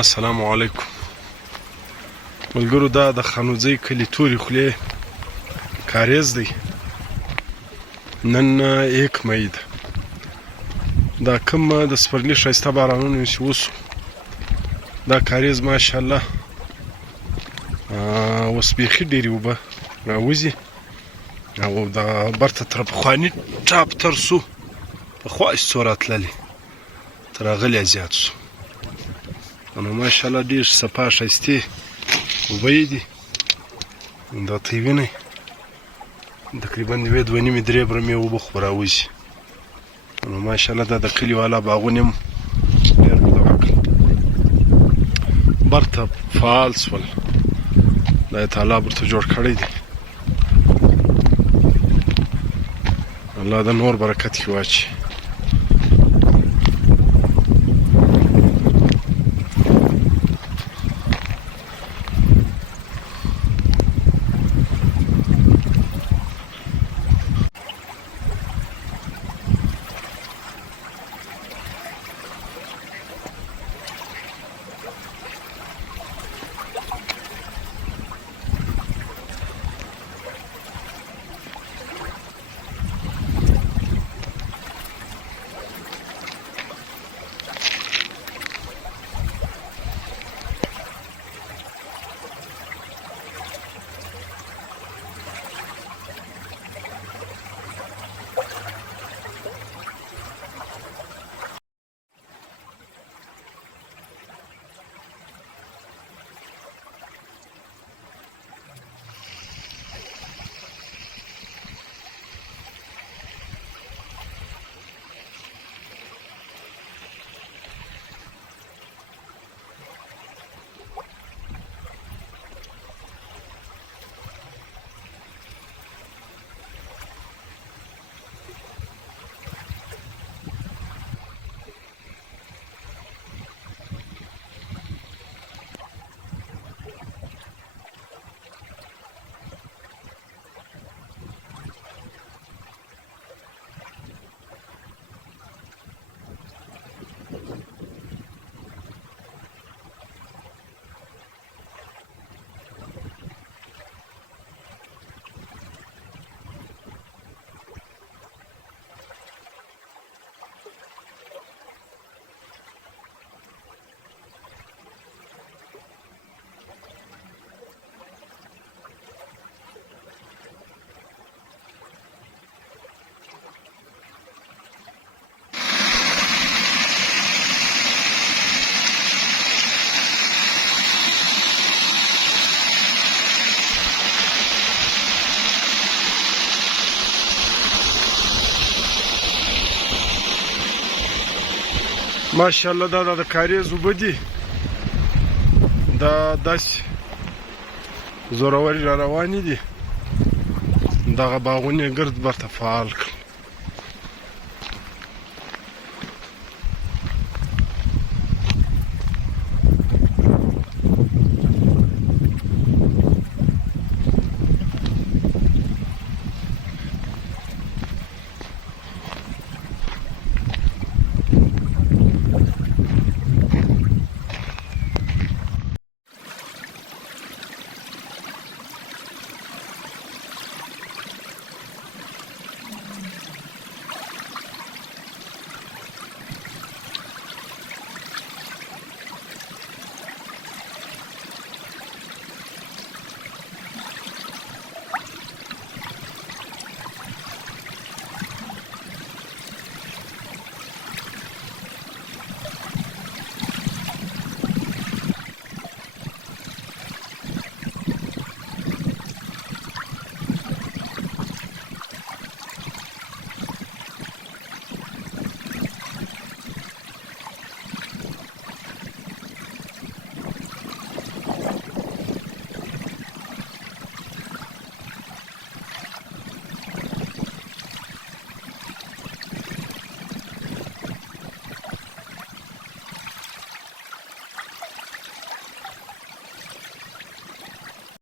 السلام علیکم ملګرو. دا د خانوځی کلي تورې خولې کاریز دی. نن 1 مئی ده. دا کوم د سپرلي ښایسته بارانونه چې وسو دا کاریز ماشاءالله اوس بیخي ډېرې اوبه راوځي او د برته تر پخواني ټاپ تر سو پخوا چې څو راتللې تر هغه لا زیات سو. نو ماشاءالله ډېر صفا ښایستې اوبه یې دي. دا ته یې وینئ تقریبا 2.5-3 برمې اوبه خو راوځي. نو ماشاءالله دا د کلي والا باغونه هم ډېر دغه کړل، برته فعال شول. دا یې تالاب ورته جوړ کړی دی. الله د نور برکت کې واچي. ماشاءالله دا د کاریز اوبه دي. دا داسې زوروري را روانې دي. دغه باغونه ګرد برته فعال کړل.